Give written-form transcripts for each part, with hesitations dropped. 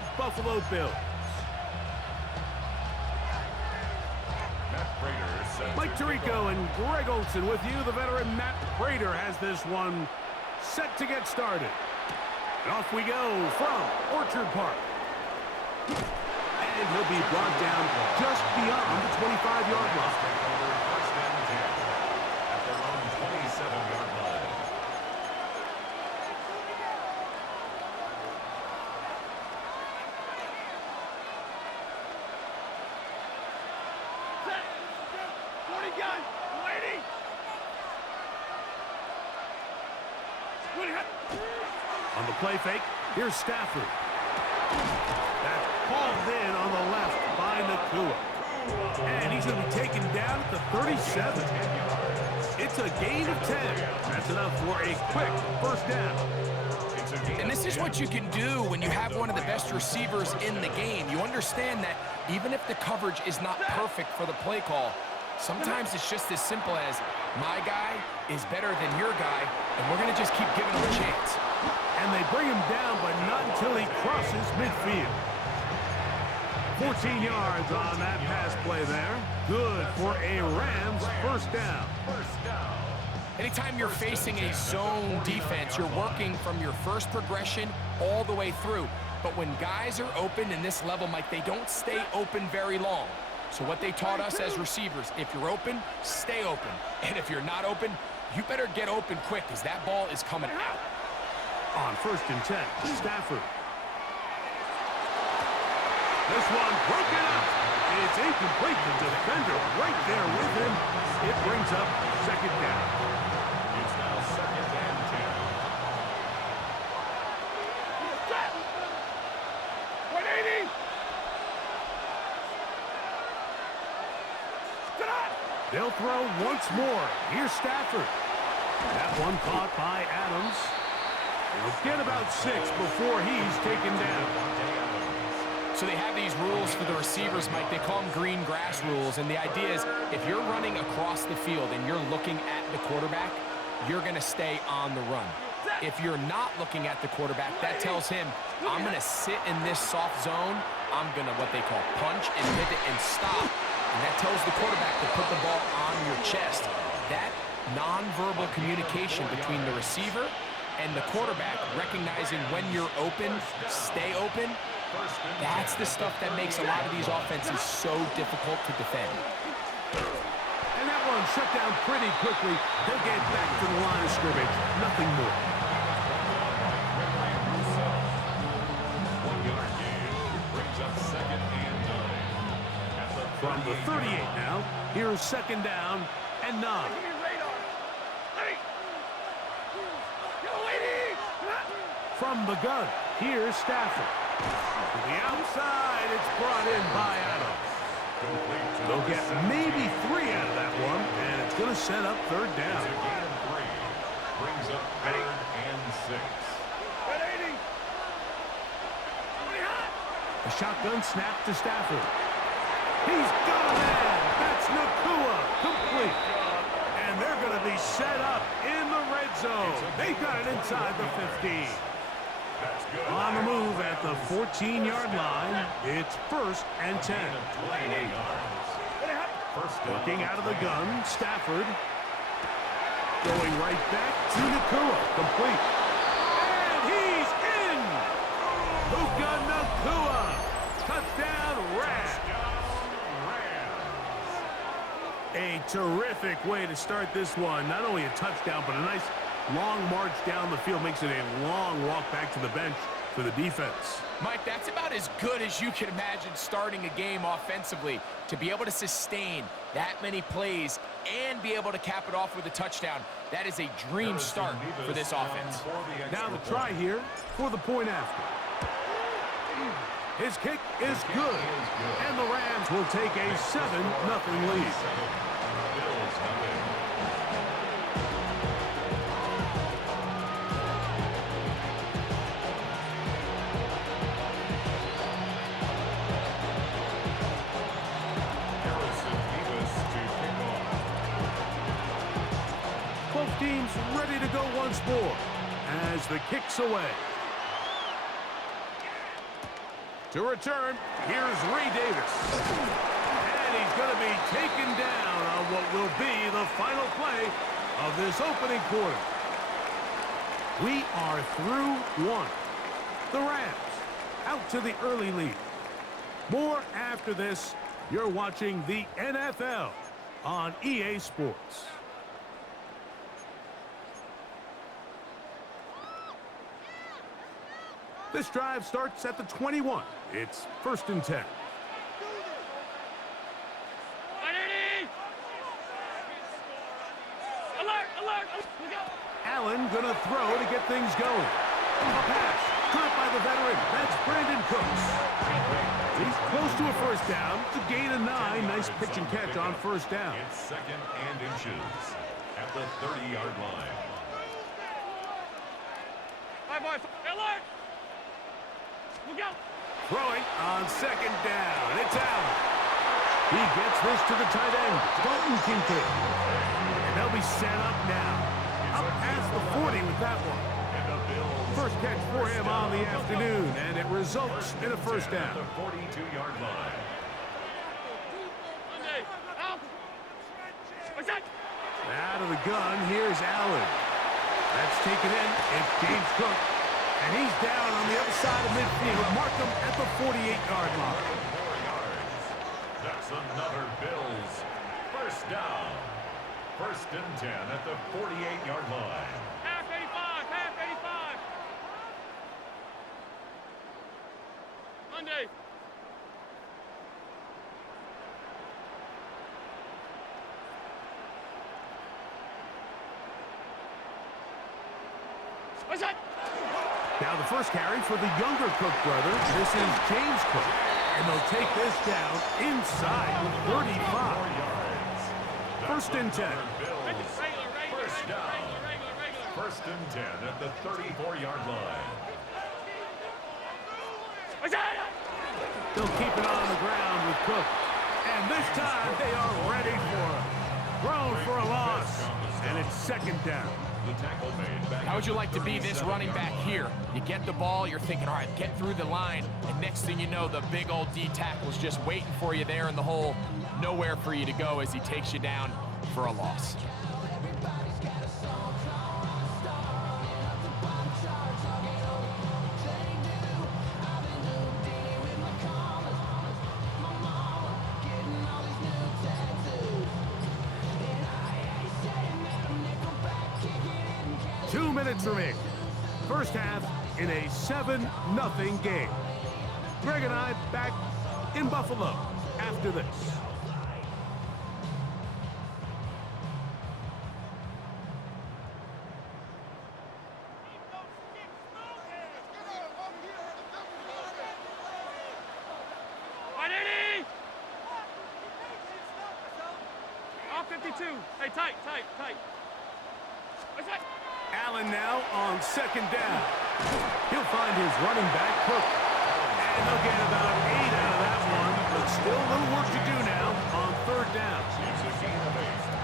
the Buffalo Bills. Mike Tirico and Greg Olson with you. The veteran Matt Prater has this one set to get started. And off we go from Orchard Park. And he'll be brought down just beyond the 25-yard line. First down 10 at their own 27-yard line. On the play fake, here's Stafford. That's hauled in on the left by Nakua. And he's going to be taken down at the 37. It's a gain of 10. That's enough for a quick first down. And this is what you can do when you have one of the best receivers in the game. You understand that even if the coverage is not perfect for the play call, sometimes it's just as simple as my guy is better than your guy, and we're going to just keep giving him a chance. And they bring him down, but not until he crosses midfield. 14 yards on that pass play there. Good for a Rams first down. Anytime you're facing a zone defense, you're working from your first progression all the way through. But when guys are open in this level, Mike, they don't stay open very long. So what they taught us as receivers, if you're open, stay open. And if you're not open, you better get open quick because that ball is coming out. On first and 10, Stafford. This one broken up. It's incomplete. The defender right there with him. It brings up second down. It's now second and 10. 180. They'll throw once more. Here's Stafford. That one caught by Adams. He'll get about 6 before he's taken down. So they have these rules for the receivers, Mike. They call them green grass rules. And the idea is if you're running across the field and you're looking at the quarterback, you're going to stay on the run. If you're not looking at the quarterback, that tells him, I'm going to sit in this soft zone. I'm going to what they call punch and pivot and stop. And that tells the quarterback to put the ball on your chest. That nonverbal communication between the receiver and the quarterback, recognizing when you're open, stay open, that's the stuff that makes a lot of these offenses so difficult to defend. And that one shut down pretty quickly. They'll get back to the line of scrimmage. Nothing more. 1 yard gain brings up second and 9. From the 38 now, here's second down and 9. From the gun, here's Stafford. To the outside, it's brought in by Adams. They'll get maybe 3 out of that one, and it's going to set up third down. It's a gain of 3. Brings up third and 6. A shotgun snap to Stafford. He's got a man. That's Nakua. Complete. And they're going to be set up in the red zone. They've got it inside the 15. On the move at the 14-yard line, it's first and 10. 28 yards. Looking out of the gun, Stafford. Going right back to Nakua. Complete. And he's in! Puka Nakua. Touchdown, Rams. A terrific way to start this one. Not only a touchdown, but a nice long march down the field. Makes it a long walk back to the bench for the defense. Mike, that's about as good as you can imagine starting a game offensively. To be able to sustain that many plays and be able to cap it off with a touchdown, that is a dream start for this offense. Now the try here for the point after. His kick is good, and the Rams will take a 7-0 lead. Both teams ready to go once more as the kick's away. To return, here's Ray Davis. And he's going to be taken down on what will be the final play of this opening quarter. We are through one. The Rams out to the early lead. More after this. You're watching the NFL on EA Sports. This drive starts at the 21. It's 1st and 10. Allen gonna throw to get things going. A pass caught by the veteran. That's Brandon Cooks. He's close to a first down. To gain a 9. Nice pitch and catch on first down. It's 2nd and inches at the 30-yard line. Alert! Look out! Throwing on 2nd down. It's Allen. He gets this to the tight end, Dalton Kincaid. And they'll be set up now. Up past the 40 with that one. First catch for him on the afternoon, and it results in a first down. The 42-yard line. Out of the gun, here's Allen. That's taken in. It's James Cook. And he's down on the other side of midfield. Mark him at the 48-yard line. 4 yards. That's another Bills first down. 1st and 10 at the 48-yard line. Half 85, half 85. Monday. What's that? Now the first carry for the younger Cook brothers. This is James Cook. And they'll take this down inside the 35. 1st and 10. First down. 1st and 10 at the 34-yard line. They'll keep it on the ground with Cook. And this time they are ready for him. Thrown for a loss. And it's 2nd down. The tackle made back. How would you like to be this running back here? You get the ball, you're thinking, all right, get through the line, and next thing you know, the big old D tackle's just waiting for you there in the hole. Nowhere for you to go as he takes you down for a loss. Two minutes remaining. First half in a 7-0 game. Greg and I back in Buffalo after this. All 52. Hey, tight. What's that? Allen now on 2nd down. He'll find his running back, Cook. And they'll get about 8 out of that one, but still a little work to do now on 3rd down.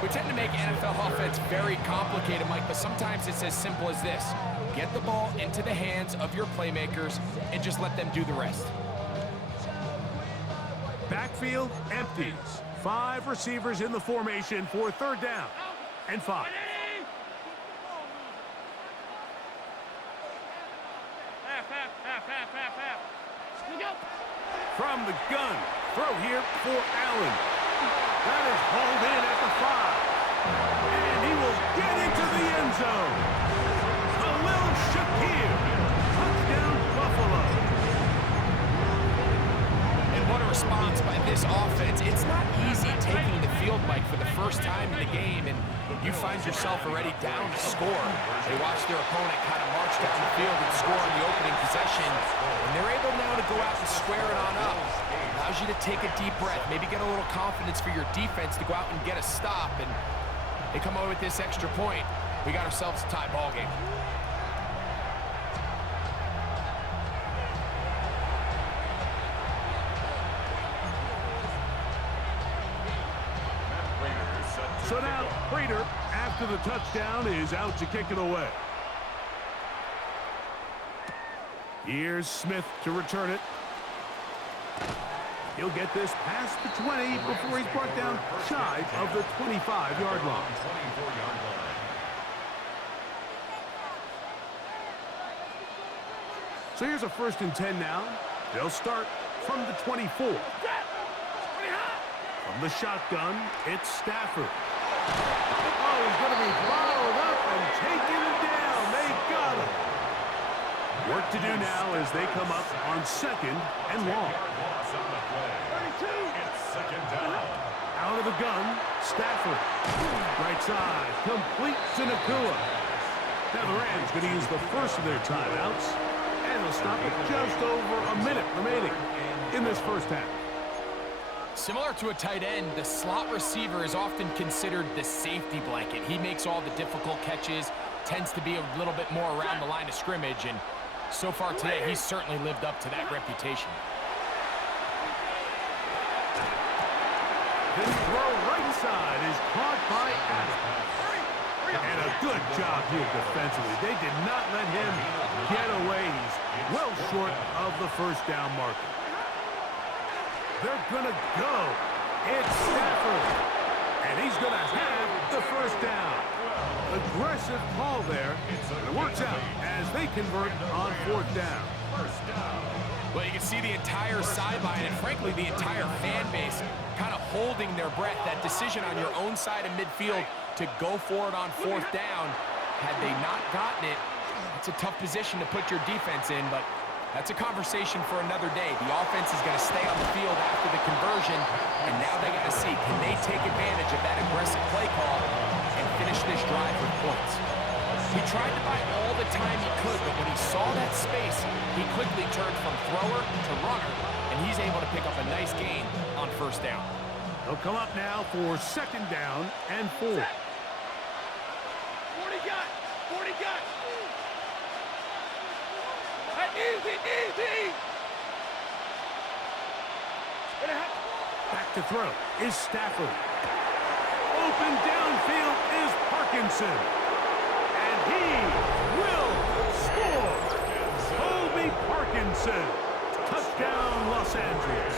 We tend to make NFL offense very complicated, Mike, but sometimes it's as simple as this. Get the ball into the hands of your playmakers and just let them do the rest. Backfield empties. 5 receivers in the formation for 3rd down and 5. Half. Look out. From the gun, throw here for Allen. That is hauled in at the 5. And he will get into the end zone. Khalil Shakir. Touchdown, Buffalo. And what a response by this offense. It's not easy taking the field, Mike, for the first time in the game, and you find yourself already down to score. They watch their opponent kind of march down the field and score on the opening possession, and they're able now to go out and square it on up. Allows you to take a deep breath, maybe get a little confidence for your defense to go out and get a stop, and they come away with this extra point. We got ourselves a tie ball game. So now, Prater, after the touchdown, is out to kick it away. Here's Smith to return it. He'll get this past the 20 before he's brought down shy of the 25-yard line. 24-yard line. So here's a 1st and 10 now. They'll start from the 24. From the shotgun, it's Stafford. Oh, he's going to be bottled up and taken down. They got him. Work to do now as they come up on 2nd and long. Loss on the play. It's 2nd down. Out of the gun, Stafford. Right side, complete to Nakua. Now the Rams going to use the first of their timeouts, and they'll stop at just over a minute remaining in this first half. Similar to a tight end, the slot receiver is often considered the safety blanket. He makes all the difficult catches, tends to be a little bit more around the line of scrimmage, and so far today, he's certainly lived up to that reputation. This throw right side is caught by Adams. And a good job here defensively. They did not let him get away. He's well short of the first down marker. They're going to go. It's Stafford. And he's going to have the first down. Aggressive call there. And it works out as they convert on 4th down. Well, you can see the entire sideline and, frankly, the entire fan base kind of holding their breath. That decision on your own side of midfield to go for it on 4th down, had they not gotten it, it's a tough position to put your defense in, but that's a conversation for another day. The offense is going to stay on the field after the conversion, and now they got to see, can they take advantage of that aggressive play call and finish this drive with points? He tried to buy all the time he could, but when he saw that space, he quickly turned from thrower to runner, and he's able to pick up a nice gain on 1st down. They'll come up now for 2nd down and 4. 40 got. 40 got. Easy. Back to throw is Stafford. Open downfield is Parkinson. And he will score. Colby Parkinson. Touchdown, Los Angeles.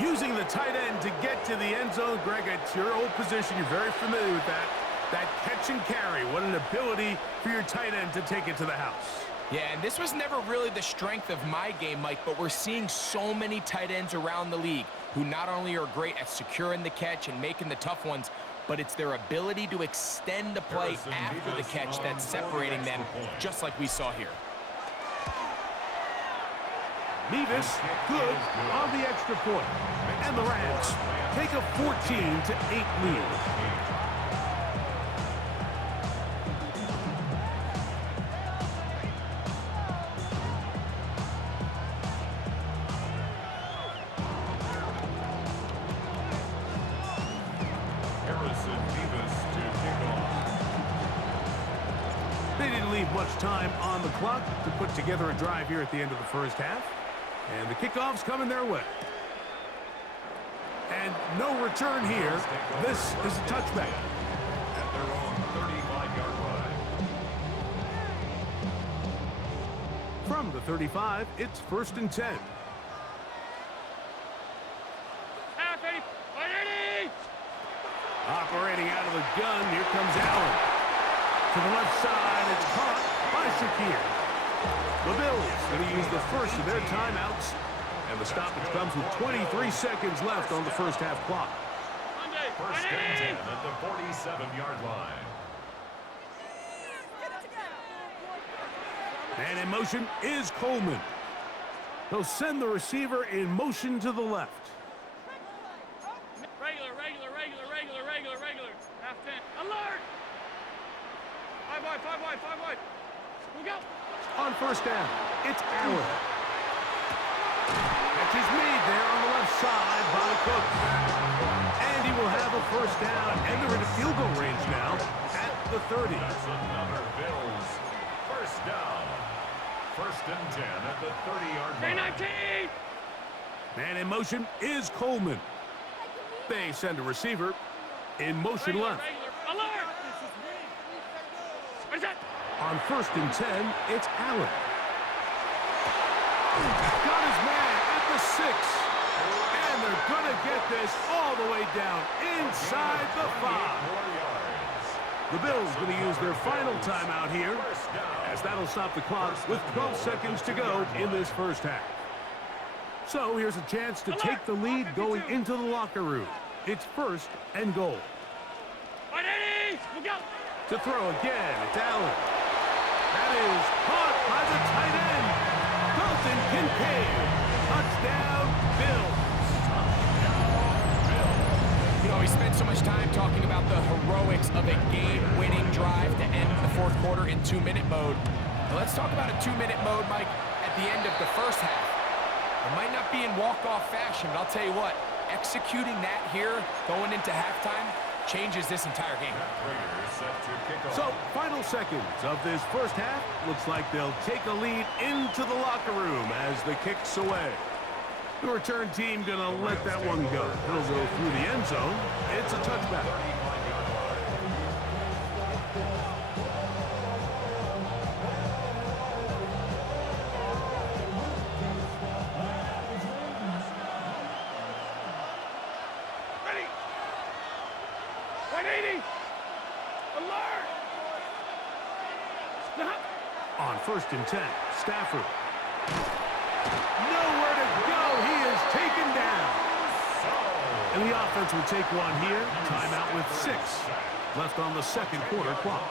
Using the tight end to get to the end zone, Greg, it's your old position. You're very familiar with that. That catch and carry. What an ability for your tight end to take it to the house. Yeah, and this was never really the strength of my game, Mike, but we're seeing so many tight ends around the league who not only are great at securing the catch and making the tough ones, but it's their ability to extend the play after the catch that's separating them, just like we saw here. Mevis, good on the extra point. And the Rams take a 14-8 lead. They didn't leave much time on the clock to put together a drive here at the end of the first half. And the kickoff's coming their way. And no return here. This is a touchback. At their own 35-yard line. From the 35, it's 1st and 10. Half 80. 80. Operating out of the gun, here comes Allen. To the left side, it's caught by Shakir. The Bills going to use the first of their timeouts. And the stoppage comes with 23 seconds left on the first half clock. 1st and 10 at the 47-yard line. And in motion is Coleman. He'll send the receiver in motion to the left. Regular. Half 10. Alert! 5 wide. We'll go. On 1st down, it's Allen. Catch is made there on the left side by Cooks. And he will have a 1st down, and they're in field goal range now at the 30. That's another Bills 1st down. 1st and 10 at the 30-yard line. 19. Man in motion is Coleman. They send a receiver in motion left. Alert! Where's that? On 1st and 10, it's Allen. 6. And they're going to get this all the way down inside the 5. The Bills going to use their final timeout here, as that'll stop the clock with 12 seconds to go in this first half. So here's a chance to take the lead going into the locker room. It's 1st and goal. To throw again, it's Allen. That is caught by the tight end, Dalton Kincaid. Touchdown, Bills. You know, we spent so much time talking about the heroics of a game-winning drive to end the fourth quarter in 2-minute mode. Now let's talk about a 2-minute mode, Mike, at the end of the first half. It might not be in walk-off fashion, but I'll tell you what, executing that here going into halftime changes this entire game. So, final seconds of this first half. Looks like they'll take a lead into the locker room as the kick's away. The return team going to let that one go. He'll go through the end zone. It's a touchback. Ready. 180. Alert. On 1st and 10, Stafford. Nowhere to go. He is taken down. And the offense will take one here. Timeout with 6 left on the second quarter clock.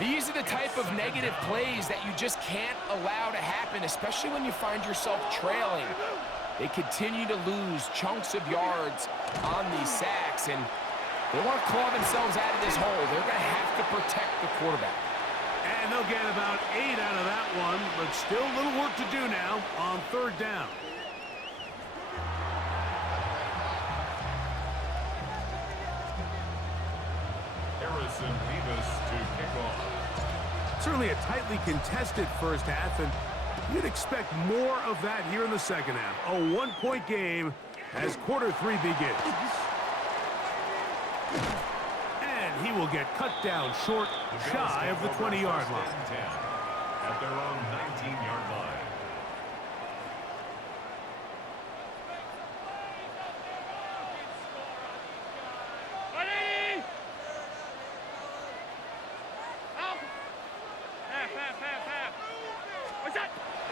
These are the type of negative plays that you just can't allow to happen, especially when you find yourself trailing. They continue to lose chunks of yards on these sacks, and they want to claw themselves out of this hole. They're going to have to protect the quarterback. And they'll get about 8 out of that one, but still a little work to do now on 3rd down. Harrison Davis to kick off. Certainly a tightly contested first half, and you'd expect more of that here in the second half. A 1-point game as quarter 3 begins. And he will get cut down short, shy of the 20-yard line. At their own 19-yard line.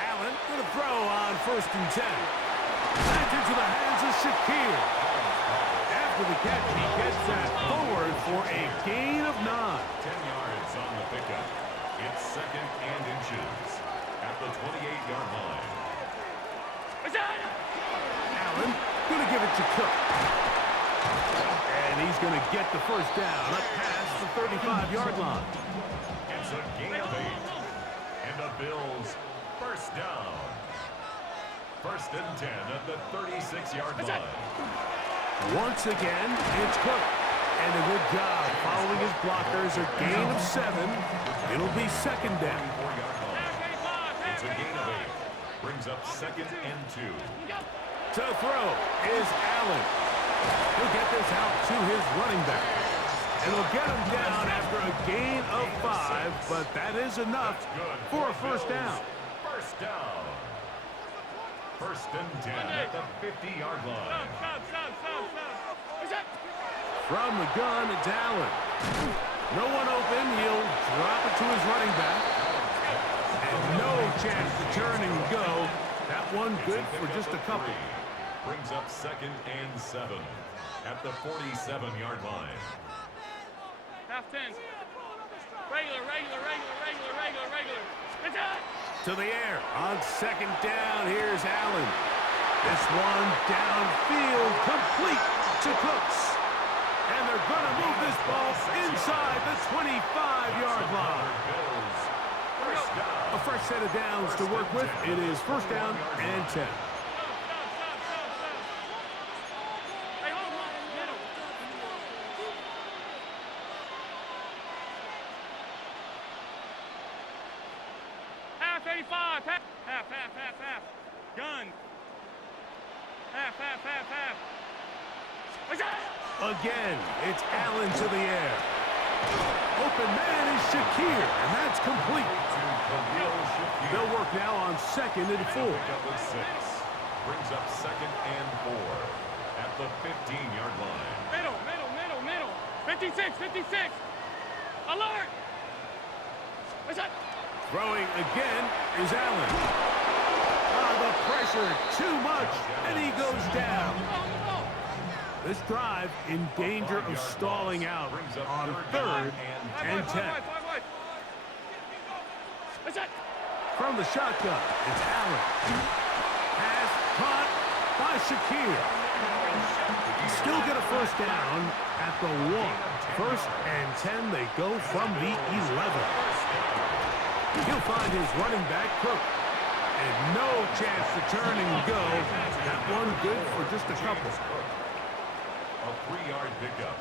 Allen with a throw on 1st and 10. Sent into the hands of Shakir. After the catch, he gets that forward for a gain of 9. 10 yards on the pickup. It's 2nd and inches at the 28-yard line. Allen going to give it to Cook. And he's going to get the first down up past the 35-yard line. It's a gain of 8. And the Bills first down. 1st and 10 at the 36-yard line. Once again, it's Cook. And a good job following his blockers. A gain of 7. It'll be 2nd down. It's a gain of 8. Brings up 2nd and 2. To throw is Allen. He'll get this out to his running back. And he'll get him down after a gain of 5, but that is enough for a first down. First down. 1st and 10 at the 50-yard line. From the gun, it's Allen. No one open. He'll drop it to his running back. And no chance to turn and go. That one good for just a couple. Brings up 2nd and 7 at the 47-yard line. Half 10. Regular. It's out. To the air on 2nd down. Here's Allen. This one downfield, complete to Cooks. And they're going to move this ball inside the 25-yard line. A fresh set of downs to work with. It is 1st down and 10. Hey, hold on. Half 85. Half. Gun. Half. What's that? Again, it's Allen to the air. Open man is Shakir, and that's complete. They'll work now on 2nd and 4. Brings up 2nd and 4 at the 15-yard line. Middle. 56. Alert. What's that? Throwing again is Allen. The pressure, too much, and he goes down. This drive in danger of stalling out on 3rd and 10. What's that? From the shotgun, it's Allen. Pass caught by Shakir. Still get a first down at the 1. 1st and 10, they go from the 11. He'll find his running back, Cook. And no chance to turn and go. That one good for just a couple. A 3-yard pickup.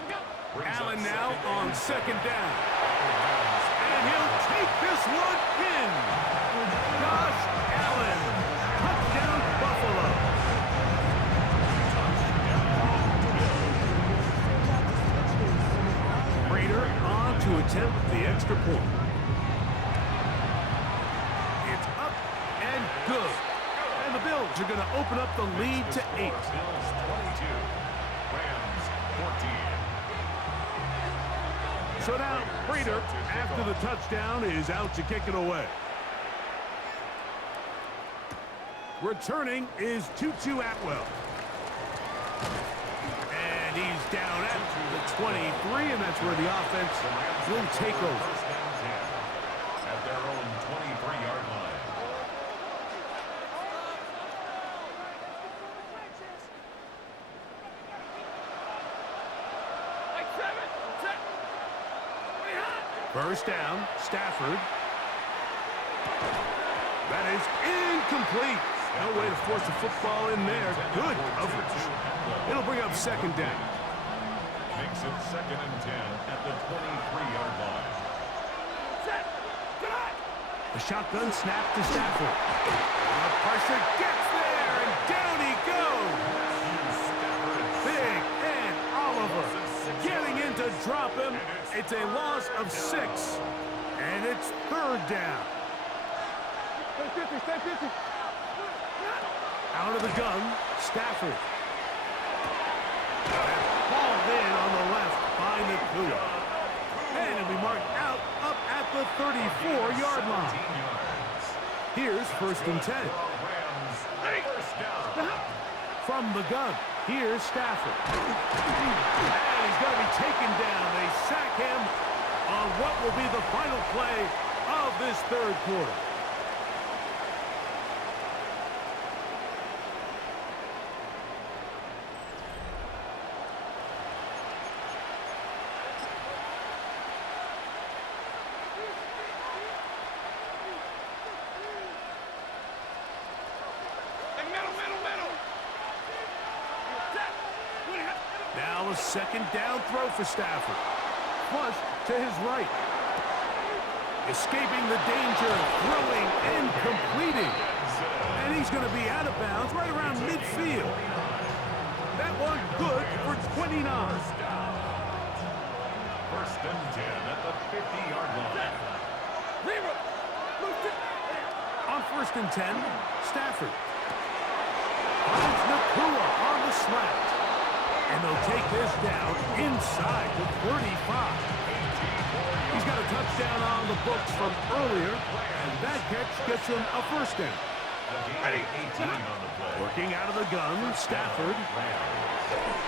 Allen now on 2nd down. And he'll take this one in. Josh Allen. Touchdown, Buffalo. Prater on to attempt the extra point. It's up and good. And the Bills are going to open up the lead to 8. Bills 22. Rams 14. So now, Prater, after the touchdown, is out to kick it away. Returning is Tutu Atwell. And he's down at the 23, and that's where the offense will take over. 1st and 10 at their own 23-yard line. Like 7. Set. First down, Stafford. That is incomplete. No way to force the football in there. Good coverage. It'll bring up 2nd down. Makes it 2nd and 10 at the 23-yard line. Set. Good eye. The shotgun snap to Stafford. The pressure gets there, and down he goes. Big and Oliver getting in to drop him. It's a loss of 6, and it's 3rd down. Stay 50. Out of the gun, Stafford. Balled in on the left by Nakua. And it'll be marked out up at the 34-yard line. Here's 1st and 10. From the gun, here's Stafford. And he's going to be taken down. They sack him on what will be the final play of this 3rd quarter. Middle. Set. Now a 2nd down throw for Stafford. Flush to his right. Escaping the danger, throwing and completing. And he's going to be out of bounds right around midfield. That one good for 29. 1st and 10 at the 50-yard line. On 1st and 10, Stafford. Finds Nakua on the slant. And they'll take this down inside the 35. He's got a touchdown on the books from earlier, and that catch gets him a 1st down. Ready. 18 on the play. Working out of the gun, Stafford.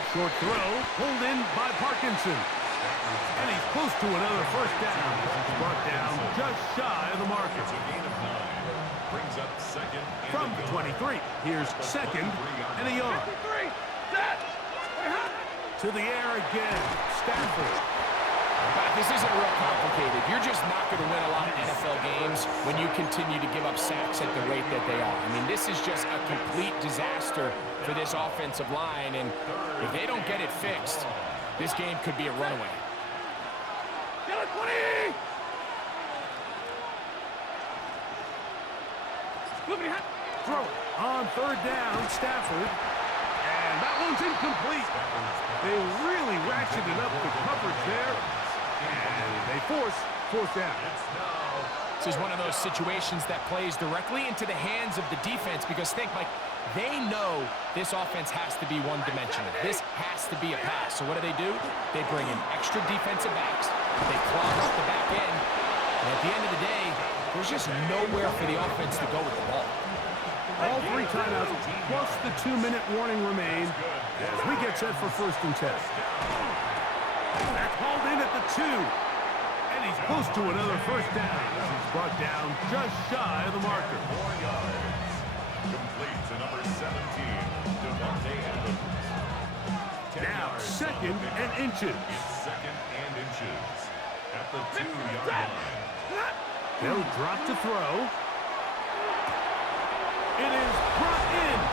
Short throw, pulled in by Parkinson. And he's close to another 1st down. He's brought down just shy of the marker. It's a gain of 9. Brings up 2nd and From the 23, here's 2nd and a yard. 53. Set. To the air again, Stafford. This isn't real complicated. You're just not going to win a lot of NFL games when you continue to give up sacks at the rate that they are. I mean, this is just a complete disaster for this offensive line, and if they don't get it fixed, this game could be a runaway. Get it, 20. Throw on 3rd down, Stafford. And that one's incomplete. They really ratcheted up the coverage there. And they force 4th down. It's now This is one of those situations that plays directly into the hands of the defense because think, Mike, they know this offense has to be one-dimensional. This has to be a pass. So what do? They bring in extra defensive backs. They clog up the back end. And at the end of the day, there's just nowhere for the offense to go with the ball. All 3 timeouts plus the 2-minute warning remain as we get set for 1st and 10. That's hauled in at the 2. And he's close to another 1st down. He's brought down just shy of the marker. 4 yards. Complete to number 17, Devontae Adams. Now 2nd and inches. It's 2nd and inches at the 2-yard line. They'll drop to throw. It is brought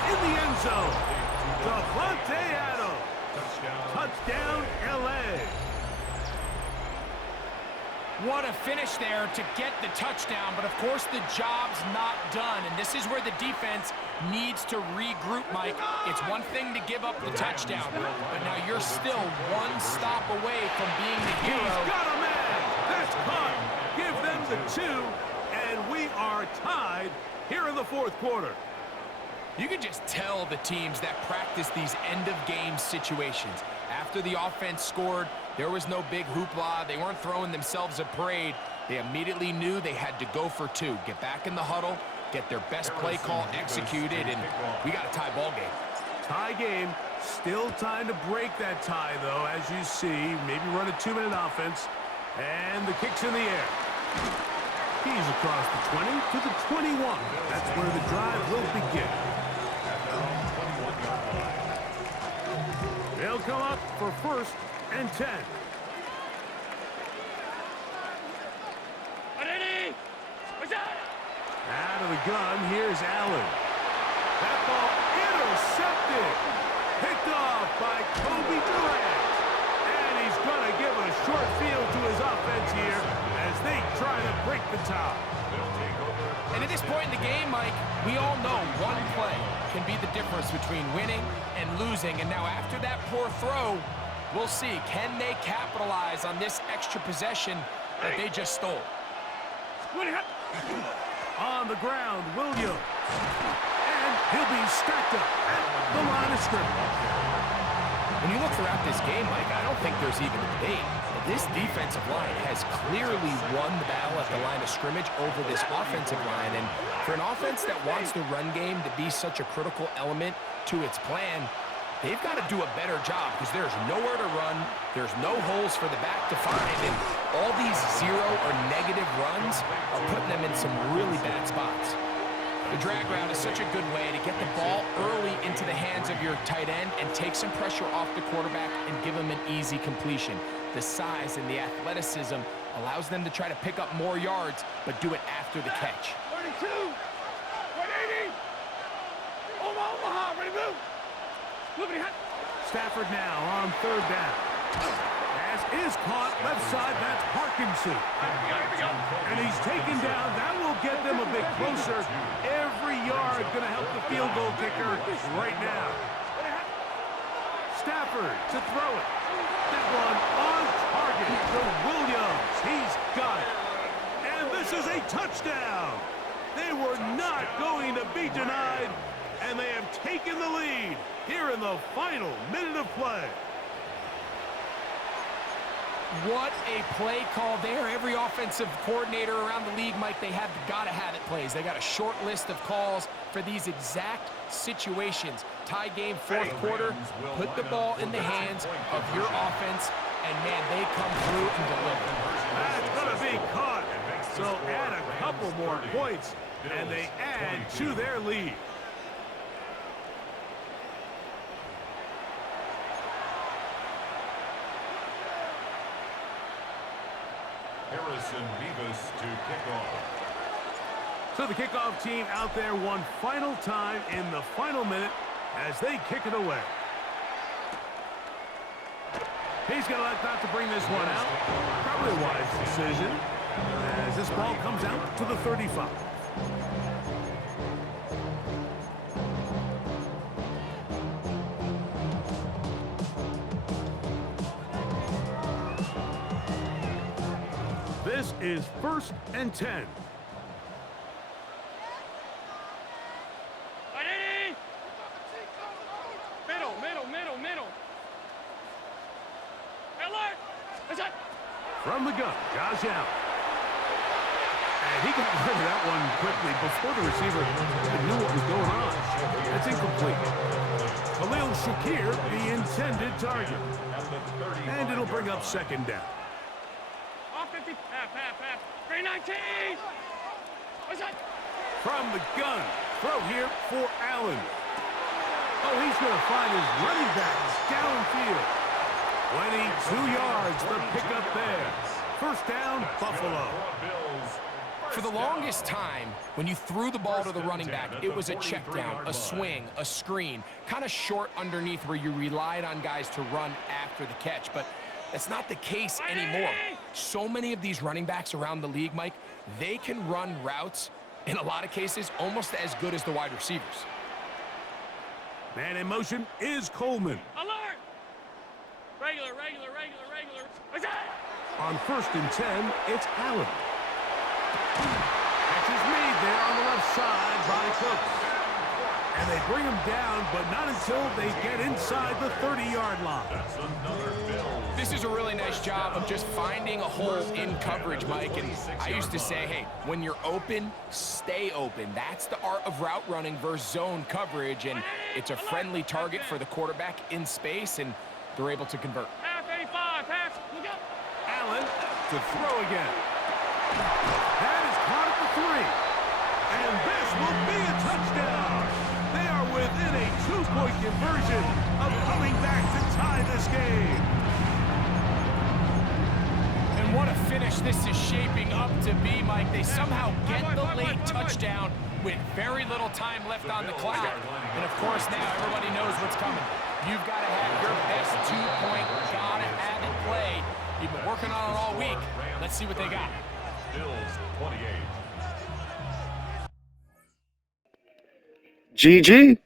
in the end zone. Devontae Adams. Touchdown, L.A. What a finish there to get the touchdown, but of course the job's not done, and this is where the defense needs to regroup, Mike. It's one thing to give up the touchdown, but now you're still one stop away from being the hero. He's got a man. That's caught. Give them the 2, and we are tied here in the 4th quarter. You can just tell the teams that practice these end-of-game situations. After the offense scored, there was no big hoopla. They weren't throwing themselves a parade. They immediately knew they had to go for 2. Get back in the huddle, get their best play call executed, and we got a tie ball game. Tie game. Still time to break that tie, though, as you see. Maybe run a 2-minute offense. And the kick's in the air. He's across the 20 to the 21. That's where the drive will begin. They'll come up for 1st and 10. Out of the gun, here's Allen. That ball intercepted. Picked off by Kobe Durant. And he's going to give a short field to his offense here as they try to break the tie. And at this point in the game, Mike, we all know one play can be the difference between winning and losing. And now after that poor throw, we'll see, can they capitalize on this extra possession that they just stole? On the ground, Williams. And he'll be stacked up at the line of scrimmage. When you look throughout this game, Mike, I don't think there's even a debate. This defensive line has clearly won the battle at the line of scrimmage over this offensive line. And for an offense that wants the run game to be such a critical element to its plan, they've got to do a better job because there's nowhere to run. There's no holes for the back to find. And all these 0 or negative runs are putting them in some really bad spots. The drag route is such a good way to get the ball early into the hands of your tight end and take some pressure off the quarterback and give him an easy completion. The size and the athleticism allows them to try to pick up more yards, but do it after the catch. 32, 180, Omaha, ready to move. Stafford now on 3rd down. Pass is caught left side. That's Parkinson. And he's taken down. That will get them a bit closer. Every yard going to help the field goal kicker right now. Stafford to throw it. That one on target to Williams. He's got it. And this is a touchdown. They were not going to be denied. And they have taken the lead here in the final minute of play. What a play call there. Every offensive coordinator around the league, Mike, they have got to have it plays. They got a short list of calls for these exact situations. Tie game, 4th quarter, put the ball in the hands of your offense, and, man, they come through and deliver. That's going to be caught. So add a couple more points, and they add to their lead. Harrison Beavis to kick off. So the kickoff team out there one final time in the final minute as they kick it away. He's going to let not to bring this one out. Probably a wise decision as this ball comes out to the 35. This is 1st and 10. From the gun, Josh Allen. And he got rid of that one quickly before the receiver even knew what was going on. That's incomplete. Khalil Shakir, the intended target. And it'll bring up second down. Off 50. Half. 319. What's that? From the gun, throw here for Allen. Oh, he's going to find his running backs downfield. 22 yards, the pickup there. First down, Buffalo. For the longest time, when you threw the ball to the running back, it was a check down, a swing, a screen, kind of short underneath where you relied on guys to run after the catch. But that's not the case anymore. So many of these running backs around the league, Mike, they can run routes, in a lot of cases, almost as good as the wide receivers. Man in motion is Coleman. Alert! Regular. What's that? On 1st and 10, it's Allen. Catch is made there on the left side by Cooks. And they bring him down, but not until they get inside the 30-yard line. This is a really nice job of just finding a hole in coverage, Mike. And I used to say, hey, when you're open, stay open. That's the art of route running versus zone coverage. And it's a friendly target for the quarterback in space, and they're able to convert. Half 85. Half. Look up. Allen to throw again. That is caught at the 3. And this will be a touchdown. They are within a 2-point conversion of coming back to tie this game. And what a finish this is shaping up to be, Mike. They somehow get the late touchdown with very little time left on the clock. And, of course, now everybody knows what's coming. You've got to have your best 2-point, gotta have it play. You've been working on it all week. Let's see what they got. Bills 28. GG.